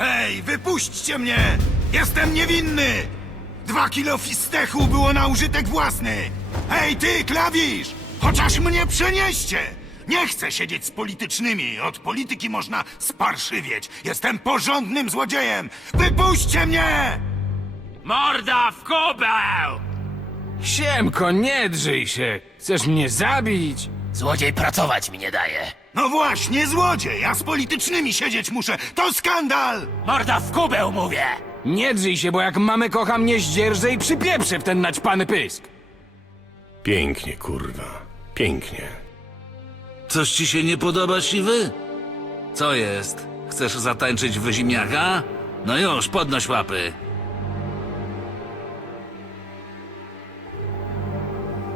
Hej, wypuśćcie mnie! Jestem niewinny! Dwa kilo fistechu było na użytek własny! Hej, ty, klawisz! Chociaż mnie przenieście! Nie chcę siedzieć z politycznymi. Od polityki można sparszywieć. Jestem porządnym złodziejem! Wypuśćcie mnie! Morda w kubeł! Siemko, nie drzyj się! Chcesz mnie zabić? Złodziej pracować mi nie daje. No właśnie, złodziej! Ja z politycznymi siedzieć muszę! To skandal! Morda w kubeł, mówię! Nie drzyj się, bo jak mamy kocha mnie zdzierżę i przypieprzę w ten naćpany pysk. Pięknie, kurwa. Pięknie. Coś ci się nie podoba, siwy? Co jest? Chcesz zatańczyć w ziemniaka? No już, podnoś łapy.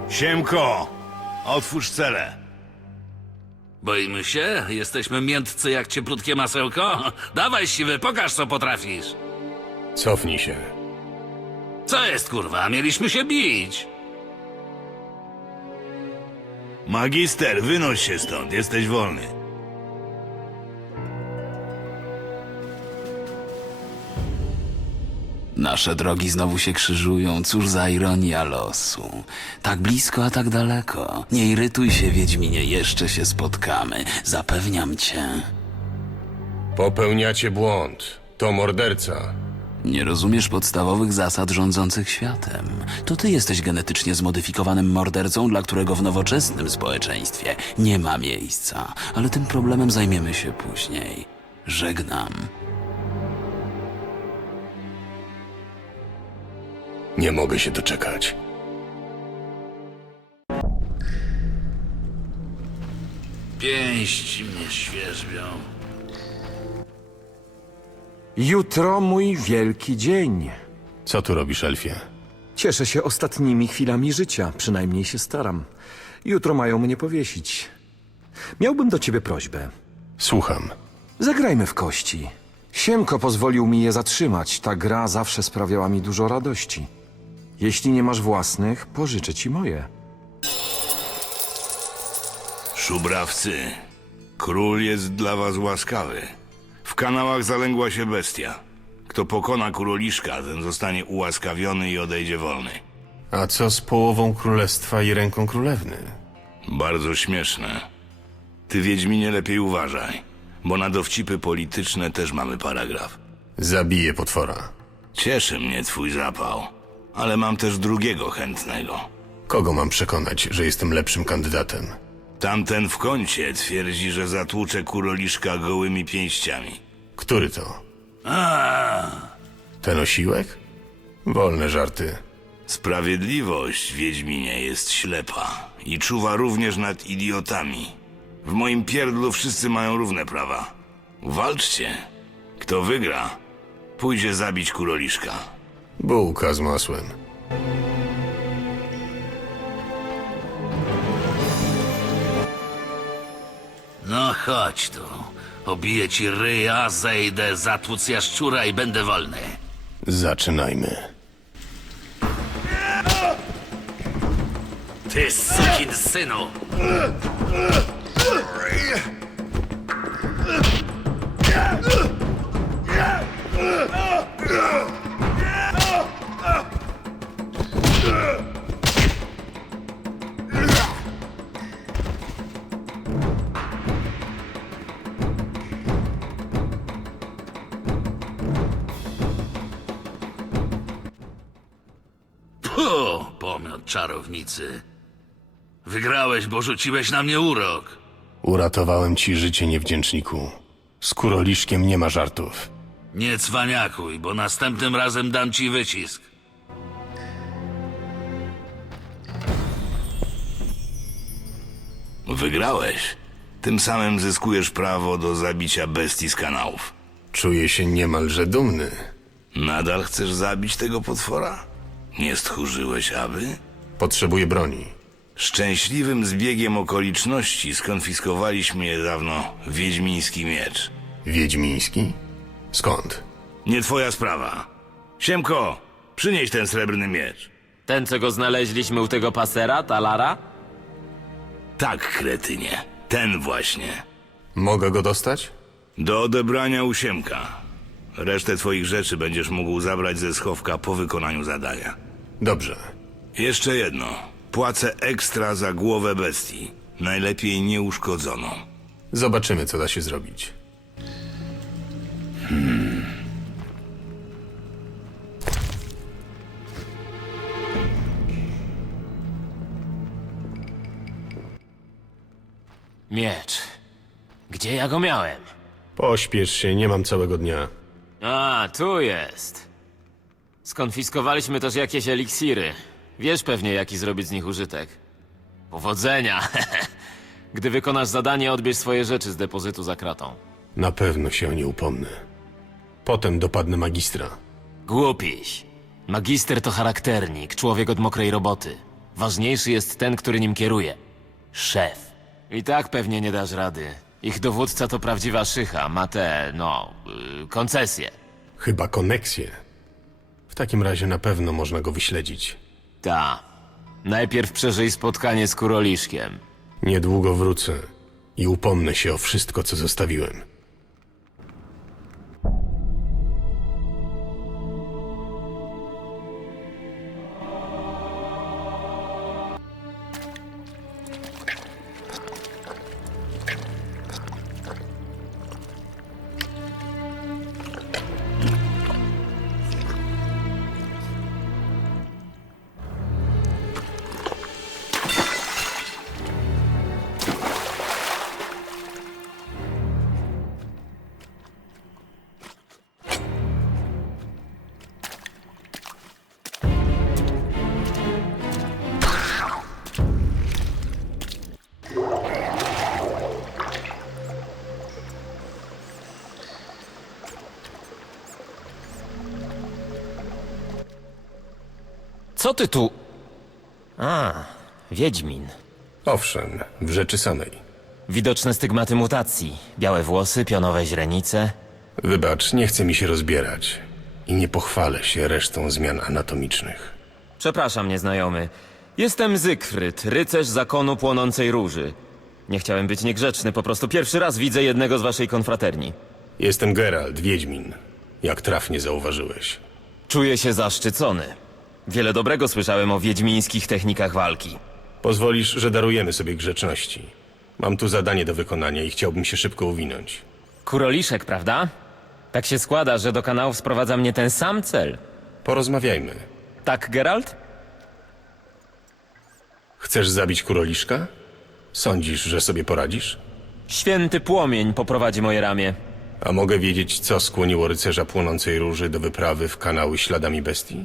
Siemko! Otwórz celę. Boimy się? Jesteśmy miętcy jak cieplutkie masełko? Dawaj, siwy, pokaż co potrafisz. Cofnij się. Co jest, kurwa? Mieliśmy się bić. Magister, wynoś się stąd, jesteś wolny. Nasze drogi znowu się krzyżują, cóż za ironia losu. Tak blisko, a tak daleko. Nie irytuj się, Wiedźminie, jeszcze się spotkamy. Zapewniam cię. Popełniacie błąd. To morderca. Nie rozumiesz podstawowych zasad rządzących światem. To ty jesteś genetycznie zmodyfikowanym mordercą, dla którego w nowoczesnym społeczeństwie nie ma miejsca. Ale tym problemem zajmiemy się później. Żegnam. Nie mogę się doczekać. Pięści mnie świeżbią. Jutro mój wielki dzień. Co tu robisz, Elfie? Cieszę się ostatnimi chwilami życia, przynajmniej się staram. Jutro mają mnie powiesić. Miałbym do ciebie prośbę. Słucham. Zagrajmy w kości. Siemko pozwolił mi je zatrzymać. Ta gra zawsze sprawiała mi dużo radości. Jeśli nie masz własnych, pożyczę ci moje. Szubrawcy, król jest dla was łaskawy. W kanałach zalęgła się bestia. Kto pokona kuroliszka, ten zostanie ułaskawiony i odejdzie wolny. A co z połową królestwa i ręką królewny? Bardzo śmieszne. Ty, Wiedźminie, lepiej uważaj, bo na dowcipy polityczne też mamy paragraf. Zabiję potwora. Cieszy mnie twój zapał, ale mam też drugiego chętnego. Kogo mam przekonać, że jestem lepszym kandydatem? Tamten w kącie twierdzi, że zatłucze kuroliszka gołymi pięściami. Który to? Ten osiłek? Wolne żarty. Sprawiedliwość, Wiedźminie, jest ślepa i czuwa również nad idiotami. W moim pierdlu wszyscy mają równe prawa. Walczcie. Kto wygra, pójdzie zabić kuroliszka. Bułka z masłem. No chodź tu. Obiję ci ryja, zejdę, zatłuc jaszczura i będę wolny. Zaczynajmy. Ty sukin synu! Puh, pomiot czarownicy. Wygrałeś, bo rzuciłeś na mnie urok. Uratowałem ci życie, niewdzięczniku. Z kuroliszkiem nie ma żartów. Nie cwaniakuj, bo następnym razem dam ci wycisk. Wygrałeś. Tym samym zyskujesz prawo do zabicia bestii z kanałów. Czuję się niemalże dumny. Nadal chcesz zabić tego potwora? Nie stchórzyłeś, aby? Potrzebuję broni. Szczęśliwym zbiegiem okoliczności skonfiskowaliśmy niedawno wiedźmiński miecz. Wiedźmiński? Skąd? Nie twoja sprawa. Siemko, przynieś ten srebrny miecz. Ten, co go znaleźliśmy u tego pasera, Talara? Tak, kretynie. Ten właśnie. Mogę go dostać? Do odebrania u Siemka. Resztę twoich rzeczy będziesz mógł zabrać ze schowka po wykonaniu zadania. Dobrze. Jeszcze jedno. Płacę ekstra za głowę bestii. Najlepiej nieuszkodzoną. Zobaczymy, co da się zrobić. Miecz. Gdzie ja go miałem? Pośpiesz się, nie mam całego dnia. A, tu jest. Skonfiskowaliśmy też jakieś eliksiry. Wiesz pewnie, jaki zrobić z nich użytek. Powodzenia! Gdy wykonasz zadanie, odbierz swoje rzeczy z depozytu za kratą. Na pewno się o nie upomnę. Potem dopadnę magistra. Głupiś. Magister to charakternik, człowiek od mokrej roboty. Ważniejszy jest ten, który nim kieruje. Szef. I tak pewnie nie dasz rady. Ich dowódca to prawdziwa szycha, ma te, no, yy, koncesje. Chyba koneksję. W takim razie na pewno można go wyśledzić. Ta. Najpierw przeżyj spotkanie z Kuroliszkiem. Niedługo wrócę i upomnę się o wszystko, co zostawiłem. Co ty tu... A, Wiedźmin. Owszem, w rzeczy samej. Widoczne stygmaty mutacji. Białe włosy, pionowe źrenice. Wybacz, nie chcę mi się rozbierać. I nie pochwalę się resztą zmian anatomicznych. Przepraszam, nieznajomy. Jestem Zygfryd, rycerz zakonu płonącej róży. Nie chciałem być niegrzeczny, po prostu pierwszy raz widzę jednego z waszej konfraterni. Jestem Geralt, Wiedźmin. Jak trafnie zauważyłeś. Czuję się zaszczycony. Wiele dobrego słyszałem o wiedźmińskich technikach walki. Pozwolisz, że darujemy sobie grzeczności. Mam tu zadanie do wykonania i chciałbym się szybko uwinąć. Kuroliszek, prawda? Tak się składa, że do kanałów sprowadza mnie ten sam cel. Porozmawiajmy. Tak, Geralt? Chcesz zabić kuroliszka? Sądzisz, że sobie poradzisz? Święty płomień poprowadzi moje ramię. A mogę wiedzieć, co skłoniło rycerza płonącej róży do wyprawy w kanały śladami bestii?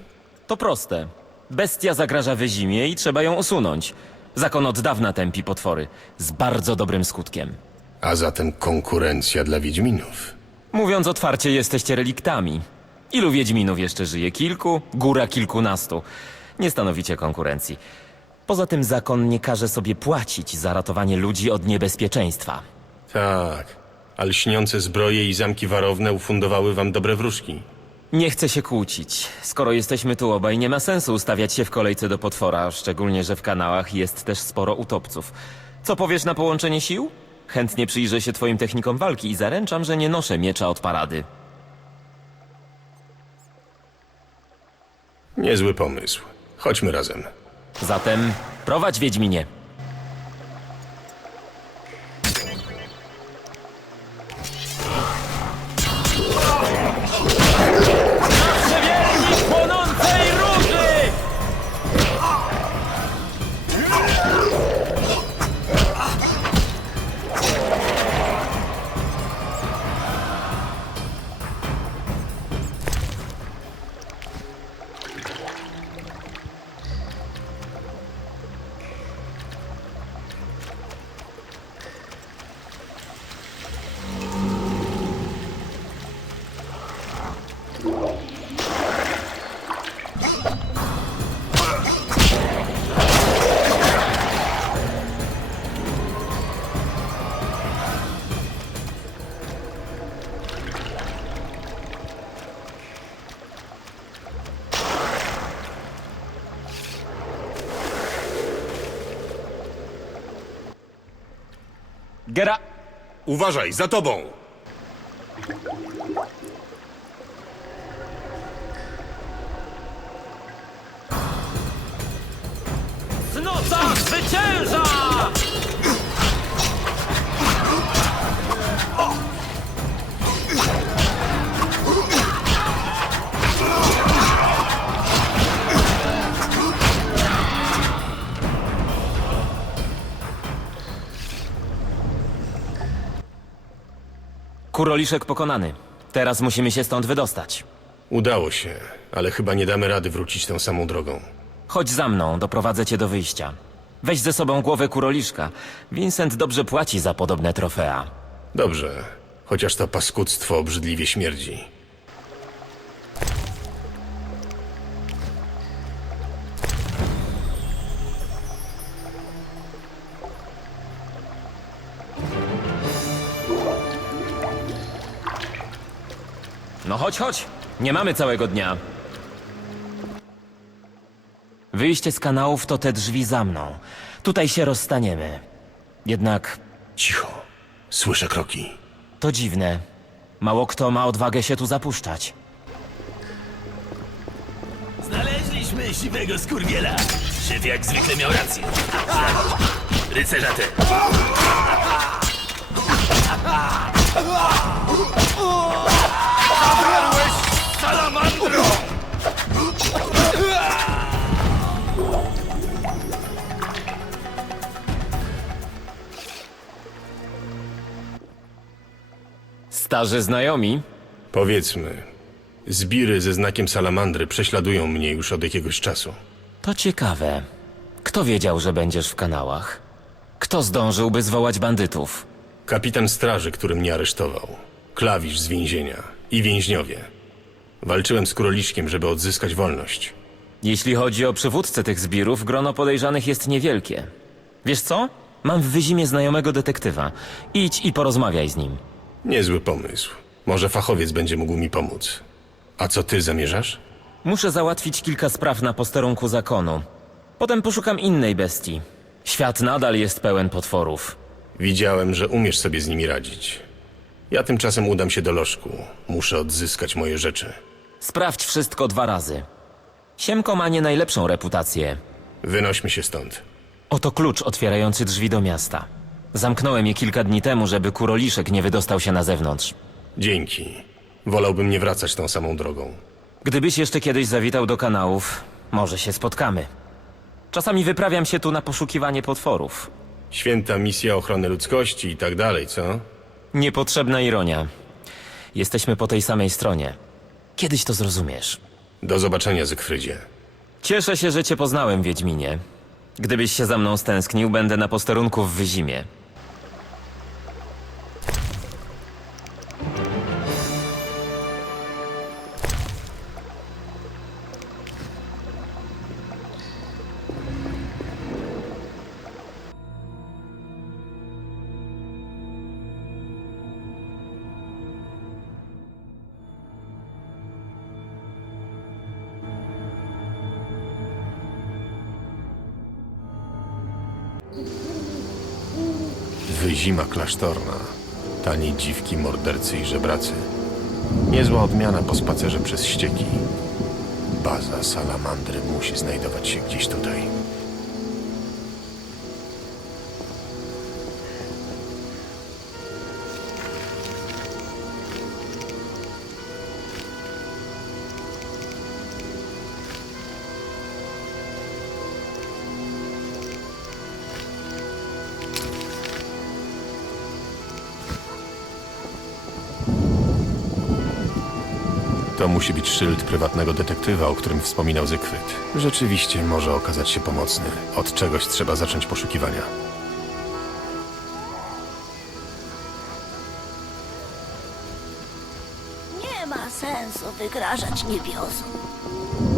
To proste. Bestia zagraża wyzimie i trzeba ją usunąć. Zakon od dawna tępi potwory. Z bardzo dobrym skutkiem. A zatem konkurencja dla Wiedźminów. Mówiąc otwarcie, jesteście reliktami. Ilu Wiedźminów jeszcze żyje? Kilku? Góra kilkunastu. Nie stanowicie konkurencji. Poza tym zakon nie każe sobie płacić za ratowanie ludzi od niebezpieczeństwa. Tak, ale śniące zbroje i zamki warowne ufundowały wam dobre wróżki. Nie chcę się kłócić. Skoro jesteśmy tu obaj, nie ma sensu ustawiać się w kolejce do potwora, szczególnie, że w kanałach jest też sporo utopców. Co powiesz na połączenie sił? Chętnie przyjrzę się twoim technikom walki i zaręczam, że nie noszę miecza od parady. Niezły pomysł. Chodźmy razem. Zatem prowadź Wiedźminie. Gera... Uważaj, za tobą! Kuroliszek pokonany. Teraz musimy się stąd wydostać. Udało się, ale chyba nie damy rady wrócić tą samą drogą. Chodź za mną, doprowadzę cię do wyjścia. Weź ze sobą głowę kuroliszka. Vincent dobrze płaci za podobne trofea. Dobrze, chociaż to paskudztwo obrzydliwie śmierdzi. No chodź, chodź. Nie mamy całego dnia. Wyjście z kanałów to te drzwi za mną. Tutaj się rozstaniemy. Jednak Cicho, słyszę kroki. to dziwne. Mało kto ma odwagę się tu zapuszczać. Znaleźliśmy siwego skurwiela. Szef jak zwykle miał rację. Rycerza te. Starzy znajomi? Powiedzmy, zbiry ze znakiem salamandry prześladują mnie już od jakiegoś czasu. To ciekawe. Kto wiedział, że będziesz w kanałach? Kto zdążyłby zwołać bandytów? Kapitan straży, który mnie aresztował, klawisz z więzienia i więźniowie. Walczyłem z króliczkiem, żeby odzyskać wolność. Jeśli chodzi o przywódcę tych zbirów, grono podejrzanych jest niewielkie. Wiesz co? Mam w wyzimie znajomego detektywa. Idź i porozmawiaj z nim. Niezły pomysł. Może fachowiec będzie mógł mi pomóc. A co ty zamierzasz? Muszę załatwić kilka spraw na posterunku zakonu. Potem poszukam innej bestii. Świat nadal jest pełen potworów. Widziałem, że umiesz sobie z nimi radzić. Ja tymczasem udam się do lożku. Muszę odzyskać moje rzeczy. Sprawdź wszystko dwa razy. Siemko ma nie najlepszą reputację. Wynośmy się stąd. Oto klucz otwierający drzwi do miasta. Zamknąłem je kilka dni temu, żeby kuroliszek nie wydostał się na zewnątrz. Dzięki. Wolałbym nie wracać tą samą drogą. Gdybyś jeszcze kiedyś zawitał do kanałów, może się spotkamy. Czasami wyprawiam się tu na poszukiwanie potworów. Święta misja ochrony ludzkości i tak dalej, co? Niepotrzebna ironia. Jesteśmy po tej samej stronie. Kiedyś to zrozumiesz. Do zobaczenia, Zygfrydzie. Cieszę się, że cię poznałem, Wiedźminie. Gdybyś się za mną stęsknił, będę na posterunku w Wyzimie. Wyzima klasztorna. Tani dziwki, mordercy i żebracy. Niezła odmiana po spacerze przez ścieki. Baza salamandry musi znajdować się gdzieś tutaj. Musi być szyld prywatnego detektywa, o którym wspominał Zygfryd. Rzeczywiście może okazać się pomocny. Od czegoś trzeba zacząć poszukiwania. Nie ma sensu wygrażać niebiosom.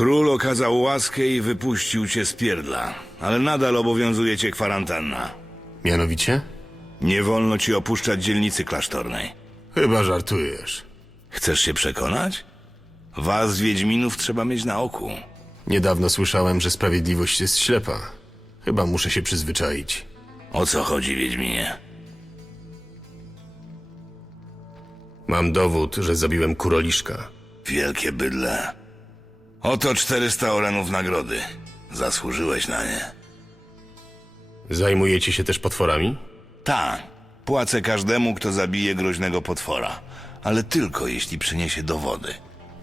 Król okazał łaskę i wypuścił cię z pierdla, ale nadal obowiązuje cię kwarantanna. Mianowicie? Nie wolno ci opuszczać dzielnicy klasztornej. Chyba żartujesz. Chcesz się przekonać? Was, Wiedźminów, trzeba mieć na oku. Niedawno słyszałem, że sprawiedliwość jest ślepa. Chyba muszę się przyzwyczaić. O co chodzi, Wiedźminie? Mam dowód, że zabiłem kuroliszka. Wielkie bydle. Oto 400 orenów nagrody. Zasłużyłeś na nie. Zajmujecie się też potworami? Tak. Płacę każdemu, kto zabije groźnego potwora. Ale tylko jeśli przyniesie dowody.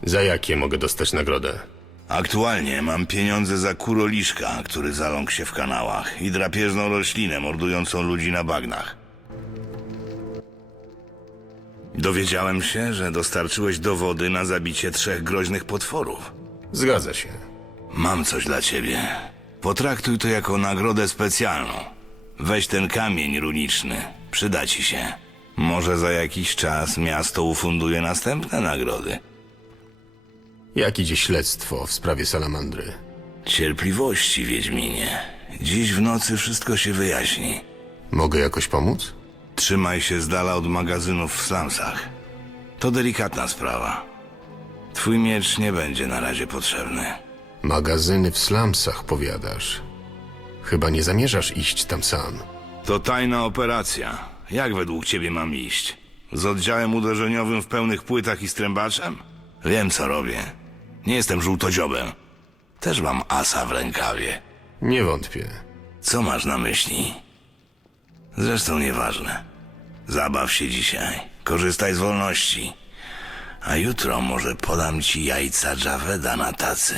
Za jakie mogę dostać nagrodę? Aktualnie mam pieniądze za kuroliszka, który zaląkł się w kanałach i drapieżną roślinę mordującą ludzi na bagnach. Dowiedziałem się, że dostarczyłeś dowody na zabicie trzech groźnych potworów. Zgadza się. Mam coś dla ciebie. Potraktuj to jako nagrodę specjalną. Weź ten kamień runiczny. Przyda ci się. Może za jakiś czas miasto ufunduje następne nagrody. Jak idzie śledztwo w sprawie salamandry? Cierpliwości, Wiedźminie. Dziś w nocy wszystko się wyjaśni. Mogę jakoś pomóc? Trzymaj się z dala od magazynów w slumsach. To delikatna sprawa. Twój miecz nie będzie na razie potrzebny. Magazyny w slumsach, powiadasz. Chyba nie zamierzasz iść tam sam. To tajna operacja. Jak według ciebie mam iść? Z oddziałem uderzeniowym w pełnych płytach i strębaczem? Wiem, co robię. Nie jestem żółtodziobem. Też mam asa w rękawie. Nie wątpię. Co masz na myśli? Zresztą nieważne. Zabaw się dzisiaj. Korzystaj z wolności. A jutro może podam ci jajca Javeda na tacy.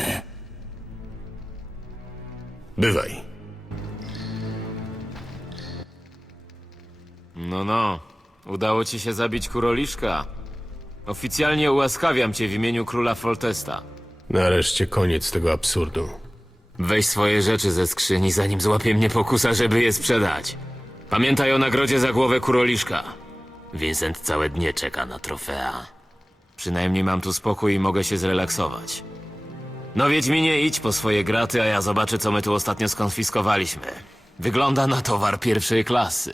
Bywaj. No, no. Udało ci się zabić kuroliszka. Oficjalnie ułaskawiam cię w imieniu króla Foltesta. Nareszcie koniec tego absurdu. Weź swoje rzeczy ze skrzyni, zanim złapie mnie pokusa, żeby je sprzedać. Pamiętaj o nagrodzie za głowę kuroliszka. Vincent całe dnie czeka na trofea. Przynajmniej mam tu spokój i mogę się zrelaksować. No Wiedźminie, idź po swoje graty, a ja zobaczę, co my tu ostatnio skonfiskowaliśmy. Wygląda na towar pierwszej klasy.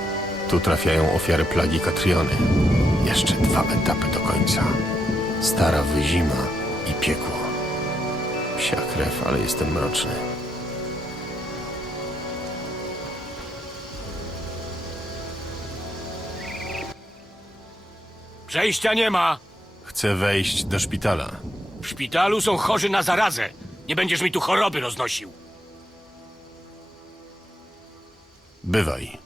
Tu trafiają ofiary plagi Katriony. Jeszcze dwa etapy do końca. Stara wyzima i piekło. Psia krew, ale jestem mroczny. Przejścia nie ma. Chcę wejść do szpitala. W szpitalu są chorzy na zarazę. Nie będziesz mi tu choroby roznosił. Bywaj.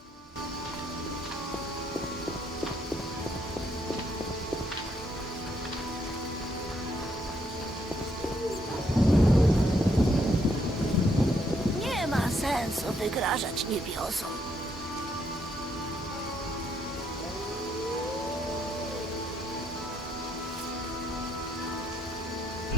Wygrażać niebiosom.